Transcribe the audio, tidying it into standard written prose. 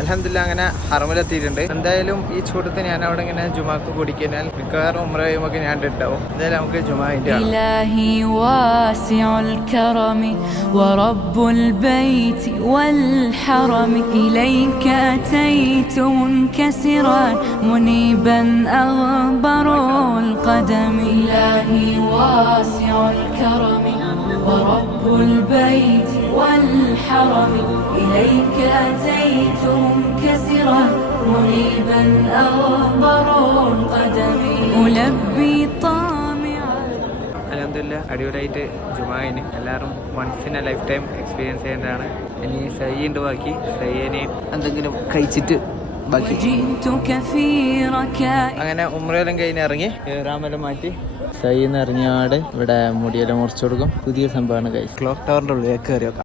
അൽഹംദുലില്ലാ അങ്ങനെ ഹറമിലെത്തിയിട്ടുണ്ട്. എന്തായാലും ഈ ചൂടത്ത് ഞാൻ അവിടെ ഇങ്ങനെ ജുമാക്ക് കുടിക്കഴിഞ്ഞാൽ മിക്കവാറും ഉംറ ചെയ്യുമ്പോൾ ഞാൻ ഉണ്ടാവും. എന്തായാലും നമുക്ക് ജുമാന്റെ إلهي واسع الكرم ورب البيت والحرم إليك أتيت منكسرا منيبا أغبر القدم إلهي واسع الكرم ورب البيت والحرم إليك أتيت منكسرا منيبا أغبر القدم ألبي طامعا. അൽഹംദുലില്ലാ അടിപൊളിയായിട്ട് ജുമായിന് എല്ലാവരും once in a lifetime experience ചെയ്യേണ്ടതാണ്. ഇനി സയ്യുണ്ട്, ബാക്കി സയ്യനെ എന്തെങ്കിലും കഴിച്ചിട്ട് ബാക്കി അങ്ങനെ ഉംറയെല്ലാം കഴിഞ്ഞ് ഇറങ്ങി ഇഹ്റാമെല്ലാം മാറ്റി സയ്യിന്ന് ഇറങ്ങിയാട് ഇവിടെ മുടിയെല്ലാം മുറിച്ചു കൊടുക്കും. പുതിയ സംഭവമാണ് കൈ ക്ലോക്ക് ടവറിൻ്റെ ഉള്ളിലേക്ക് കയറി വെക്കാം.